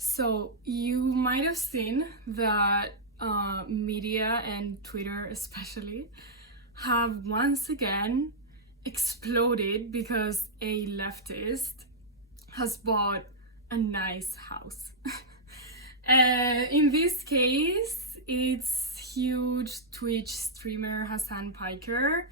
So you might have seen that media and Twitter especially have once again exploded because a leftist has bought a nice house. In this case, it's huge Twitch streamer Hassan Piker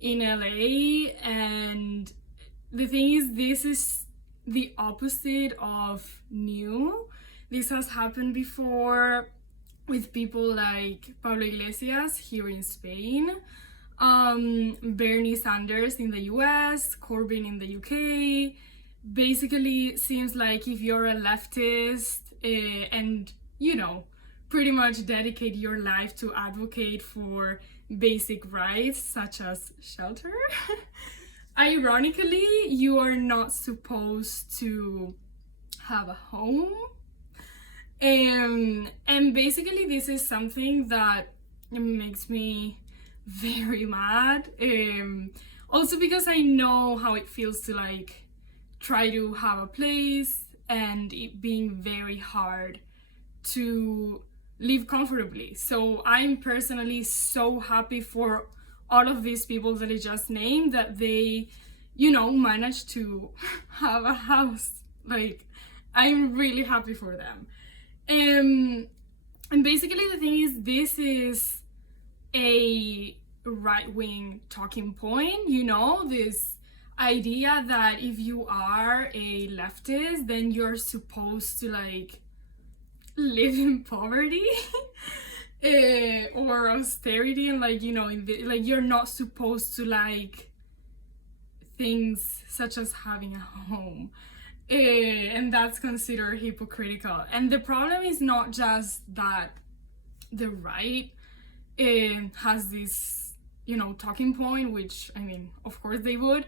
in LA, and the thing is, this is the opposite of new. This has happened before with people like Pablo Iglesias here in Spain, Bernie Sanders in the US, Corbyn in the UK. Basically, seems like if you're a leftist and pretty much dedicate your life to advocate for basic rights such as shelter, ironically, you are not supposed to have a home. And basically, this is something that makes me very mad. Also, because I know how it feels to try to have a place and it being very hard to live comfortably. So I'm personally so happy for all of these people that I just named, that they, managed to have a house. I'm really happy for them. And basically the thing is, this is a right-wing talking point, this idea that if you are a leftist, then you're supposed to live in poverty or austerity, and you're not supposed to things such as having a home, and that's considered hypocritical. And the problem is not just that the right has this talking point, which I mean, of course they would.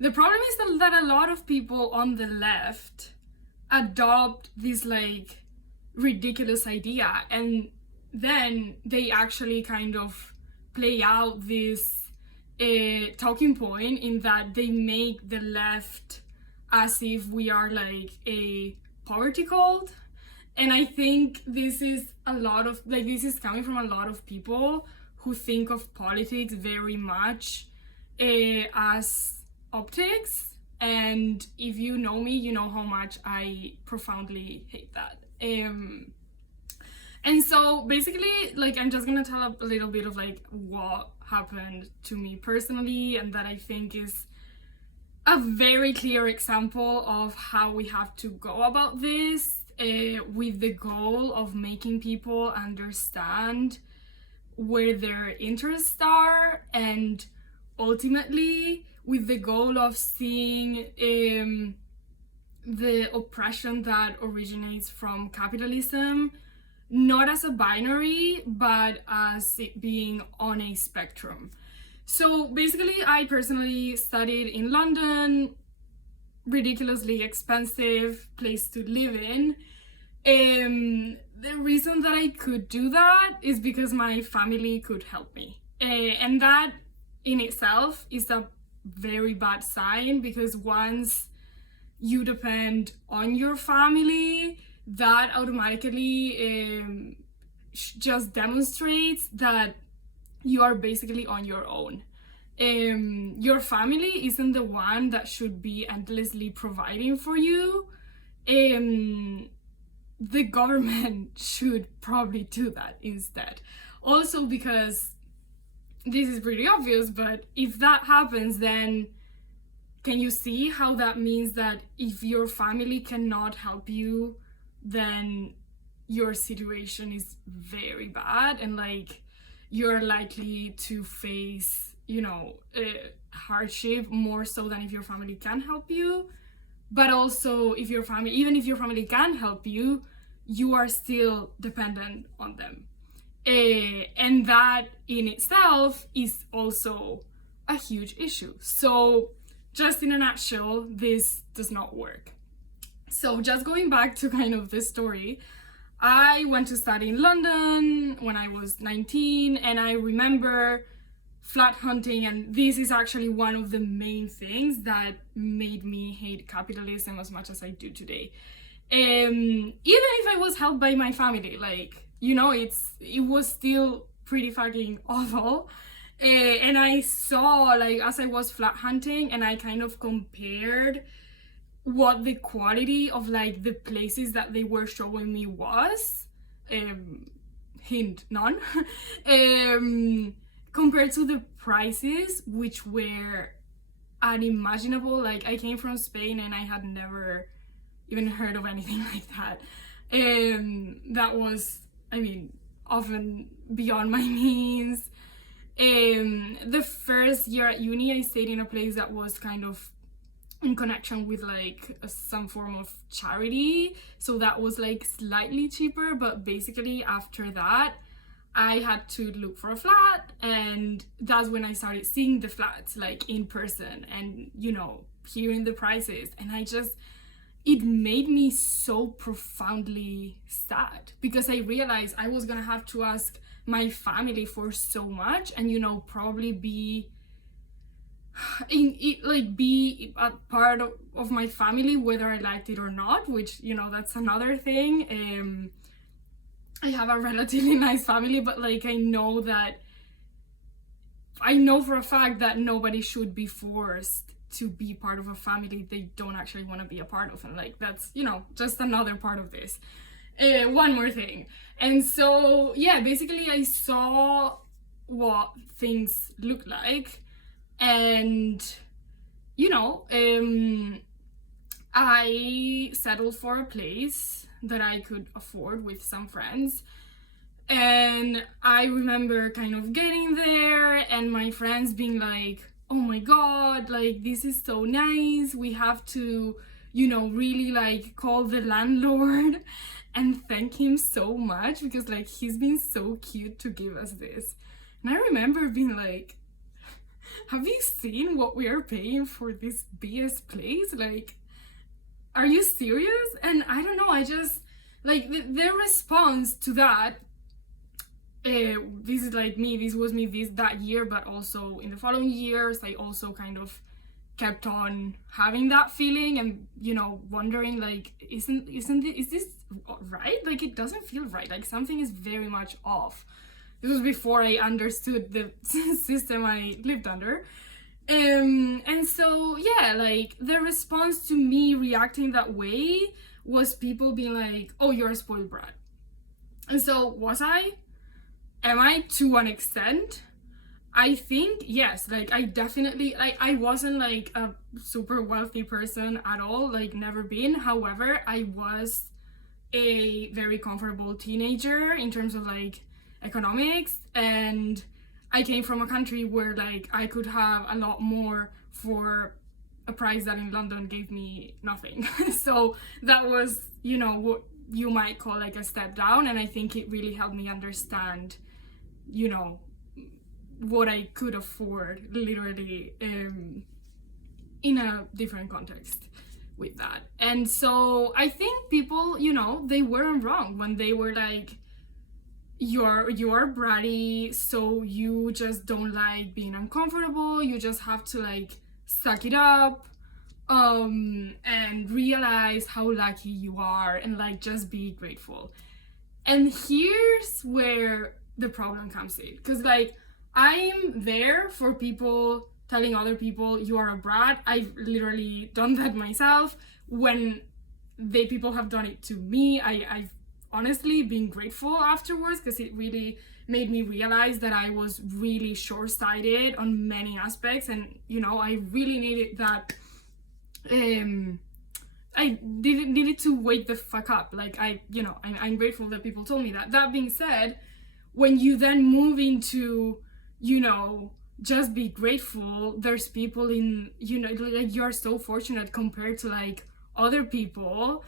The problem is that a lot of people on the left adopt this ridiculous idea, and then they actually kind of play out this talking point in that they make the left as if we are a poverty cult. And I think this is this is coming from a lot of people who think of politics very much as optics. And if you know me, you know how much I profoundly hate that. And so basically, I'm just gonna tell a little bit of what happened to me personally, and that I think is a very clear example of how we have to go about this, with the goal of making people understand where their interests are, and ultimately with the goal of seeing the oppression that originates from capitalism not as a binary, but as it being on a spectrum. So basically, I personally studied in London, ridiculously expensive place to live in. The reason that I could do that is because my family could help me. And that in itself is a very bad sign, because once you depend on your family, that automatically just demonstrates that you are basically on your own. Your family isn't the one that should be endlessly providing for you. The government should probably do that instead. Also, because this is pretty obvious, but if that happens, then can you see how that means that if your family cannot help you, then your situation is very bad, and you're likely to face hardship more so than if your family can help you. But also, even if your family can help you, you are still dependent on them, and that in itself is also a huge issue. So just in a nutshell, this does not work. So just going back to kind of this story, I went to study in London when I was 19, and I remember flat hunting, and this is actually one of the main things that made me hate capitalism as much as I do today. Even if I was helped by my family, like, you know, it was still pretty fucking awful. And I saw, like, as I was flat hunting, and I kind of compared what the quality of, like, the places that they were showing me was, hint none, compared to the prices, which were unimaginable. Like, I came from Spain and I had never even heard of anything like that. That was, I mean, often beyond my means. The first year at uni, I stayed in a place that was kind of in connection with, like, some form of charity, so that was, like, slightly cheaper. But basically after that, I had to look for a flat, and that's when I started seeing the flats, like, in person, and, you know, hearing the prices. And it made me so profoundly sad, because I realized I was gonna have to ask my family for so much, and, you know, probably be a part of my family whether I liked it or not, which, you know, that's another thing. I have a relatively nice family, but, like, I know for a fact that nobody should be forced to be part of a family they don't actually want to be a part of. And, like, that's, you know, just another part of this. One more thing. And so, yeah, basically I saw what things look like, and, you know, I settled for a place that I could afford with some friends. And I remember kind of getting there and my friends being like, oh my god, like, this is so nice, we have to, you know, really, like, call the landlord and thank him so much, because, like, he's been so cute to give us this. And I remember being like, have you seen what we are paying for this BS place? Like, are you serious? And I don't know, I just, like, their response to that, this is like me, this was me that year, but also in the following years, I also kind of kept on having that feeling and, you know, wondering, like, is this right? Like, it doesn't feel right, like, something is very much off. This was before I understood the system I lived under. And so, yeah, like, the response to me reacting that way was people being like, oh, you're a spoiled brat. And so, was I? Am I to an extent? I think yes. Like, I definitely, like, I wasn't, like, a super wealthy person at all, like, never been. However, I was a very comfortable teenager in terms of, like, economics, and I came from a country where, like, I could have a lot more for a price that in London gave me nothing. So that was, you know, what you might call, like, a step down, and I think it really helped me understand, you know, what I could afford, literally, in a different context with that. And so I think people, you know, they weren't wrong when they were like, you're bratty, so you just don't like being uncomfortable, you just have to, like, suck it up, and realize how lucky you are, and, like, just be grateful. And here's where the problem comes in, because, like, I'm there for people telling other people you are a brat. I've literally done that myself. When people have done it to me, I've honestly been grateful afterwards, because it really made me realize that I was really short-sighted on many aspects, and, you know, I really needed that, I needed to wake the fuck up. Like, I'm grateful that people told me that. That being said, when you then move into, you know, just be grateful, there's people in, you know, like, you're so fortunate compared to, like, other people,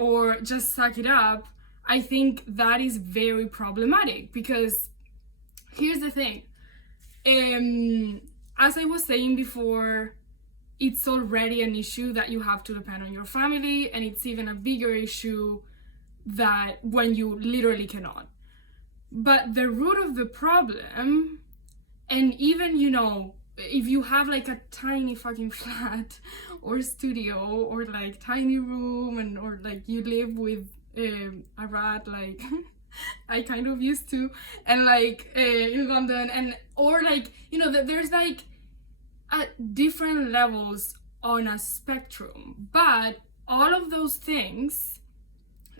or just suck it up. I think that is very problematic, because here's the thing, as I was saying before, it's already an issue that you have to depend on your family, and it's even a bigger issue that when you literally cannot. But the root of the problem, and even, you know, if you have like a tiny fucking flat or studio or like tiny room, and or like you live with a rat, like I kind of used to, and like in London, and or like, you know, that there's like different levels on a spectrum, but all of those things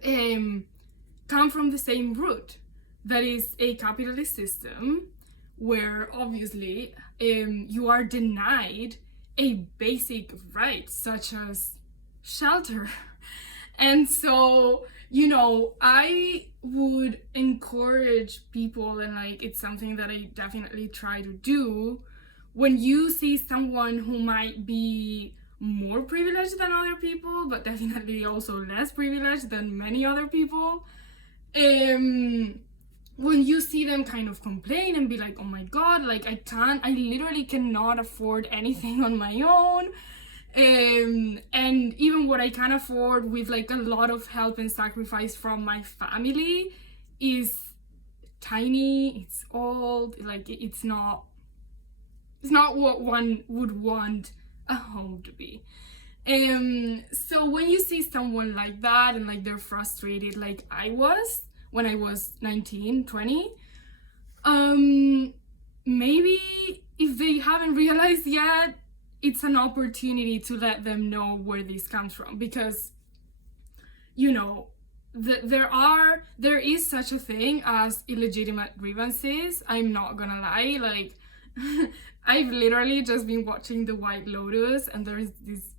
come from the same root, that is a capitalist system where obviously you are denied a basic right such as shelter. And so, you know, I would encourage people, and like it's something that I definitely try to do, when you see someone who might be more privileged than other people, but definitely also less privileged than many other people, when you see them kind of complain and be like, oh my god, like I literally cannot afford anything on my own, and even what I can afford with like a lot of help and sacrifice from my family is tiny, it's old, like it's not what one would want a home to be. So when you see someone like that and like they're frustrated like I was when I was 19, 20, maybe if they haven't realized yet, it's an opportunity to let them know where this comes from, because, you know, there is such a thing as illegitimate grievances. I'm not gonna lie, like I've literally just been watching The White Lotus, and there's this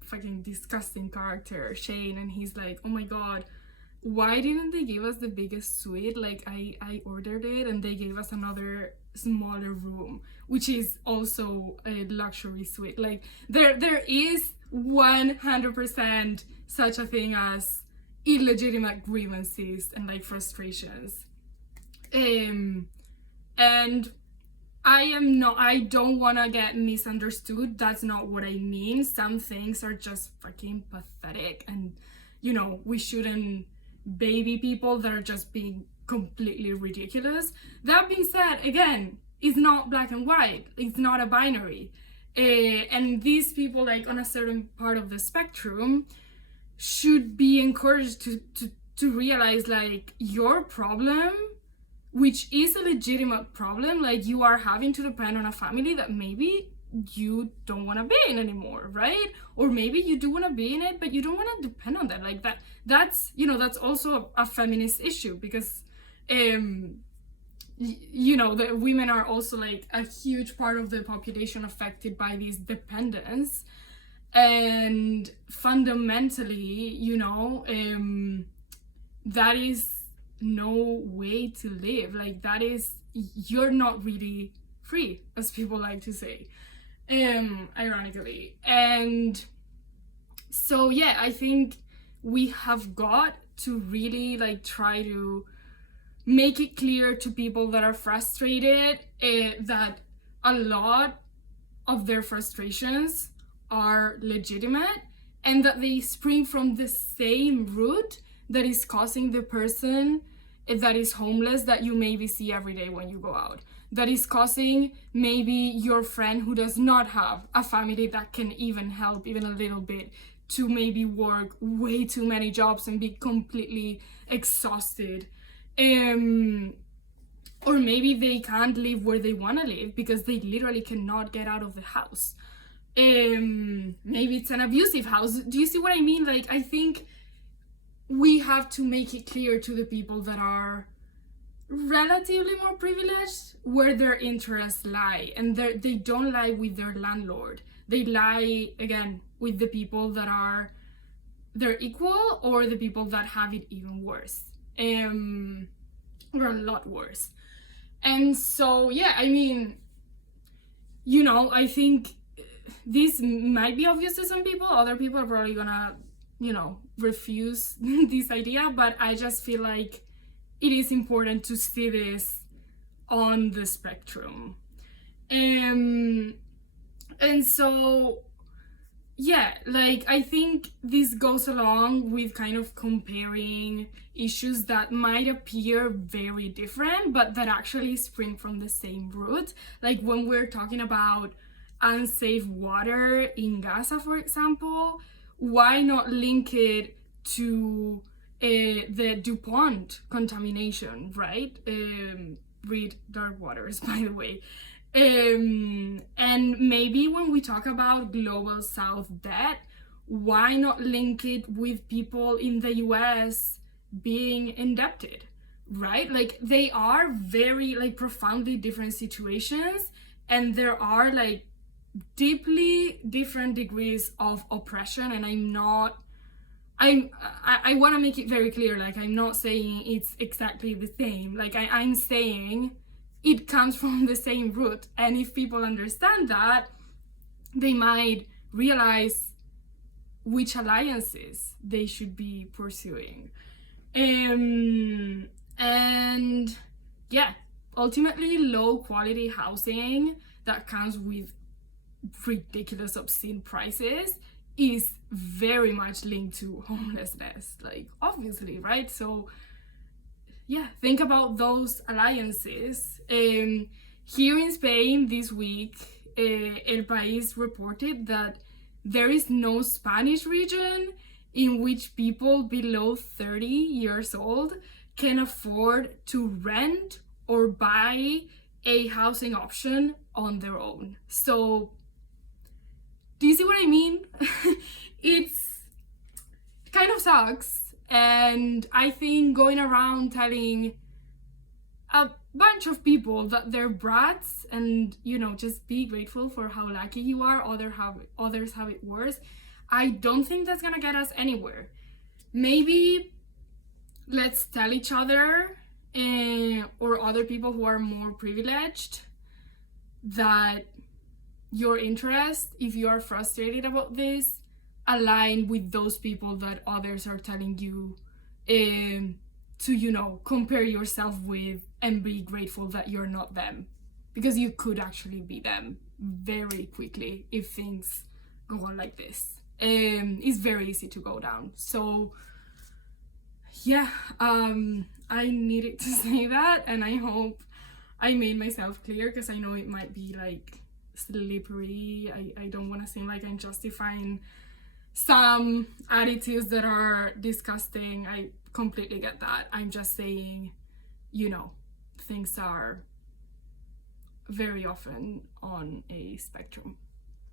fucking disgusting character, Shane, and he's like, oh my god, why didn't they give us the biggest suite? Like I ordered it and they gave us another smaller room, which is also a luxury suite. Like there is 100% such a thing as illegitimate grievances and like frustrations. And I don't want to get misunderstood. That's not what I mean. Some things are just fucking pathetic, and, you know, we shouldn't baby people that are just being completely ridiculous. That being said, again, it's not black and white. It's not a binary. And these people, like on a certain part of the spectrum, should be encouraged to realize like your problem, which is a legitimate problem, like you are having to depend on a family that maybe you don't want to be in anymore, right? Or maybe you do want to be in it, but you don't want to depend on that. Like that's, you know, that's also a feminist issue, because you know, the women are also like a huge part of the population affected by this dependence, and fundamentally, you know, that is no way to live. Like that is, you're not really free, as people like to say, ironically. And so yeah, I think we have got to really like try to make it clear to people that are frustrated that a lot of their frustrations are legitimate, and that they spring from the same root that is causing the person that is homeless that you maybe see every day when you go out, that is causing maybe your friend who does not have a family that can even help even a little bit, to maybe work way too many jobs and be completely exhausted, or maybe they can't live where they want to live because they literally cannot get out of the house. Maybe it's an abusive house. Do you see what I mean? Like, I think we have to make it clear to the people that are relatively more privileged where their interests lie, and they don't lie with their landlord. They lie, again, with the people that are their equal, or the people that have it even worse, or a lot worse. And so yeah, I mean, you know, I think this might be obvious to some people. Other people are probably gonna, you know, refuse this idea, but I just feel like it is important to see this on the spectrum. And so yeah, like I think this goes along with kind of comparing issues that might appear very different, but that actually spring from the same root. Like when we're talking about unsafe water in Gaza, for example, why not link it to the DuPont contamination, right? Read Dark Waters, by the way. And maybe when we talk about global south debt, why not link it with people in the US being indebted, right? Like they are very like profoundly different situations, and there are like deeply different degrees of oppression. And I want to make it very clear, like I'm not saying it's exactly the same. Like I'm saying it comes from the same root, and if people understand that, they might realize which alliances they should be pursuing. And yeah, ultimately low quality housing that comes with ridiculous obscene prices is very much linked to homelessness, like obviously, right? So yeah, think about those alliances. Here in Spain this week, El País reported that there is no Spanish region in which people below 30 years old can afford to rent or buy a housing option on their own. So, do you see what I mean? It's kind of sucks. And I think going around telling a bunch of people that they're brats and, you know, just be grateful for how lucky you are, others have it worse, I don't think that's gonna get us anywhere. Maybe let's tell each other or other people who are more privileged that your interest, if you are frustrated about this, align with those people that others are telling you to, you know, compare yourself with and be grateful that you're not them, because you could actually be them very quickly if things go on like this. It's very easy to go down. So yeah, I needed to say that, and I hope I made myself clear, because I know it might be like slippery. I don't want to seem like I'm justifying some attitudes that are disgusting. I completely get that. I'm just saying, you know, things are very often on a spectrum.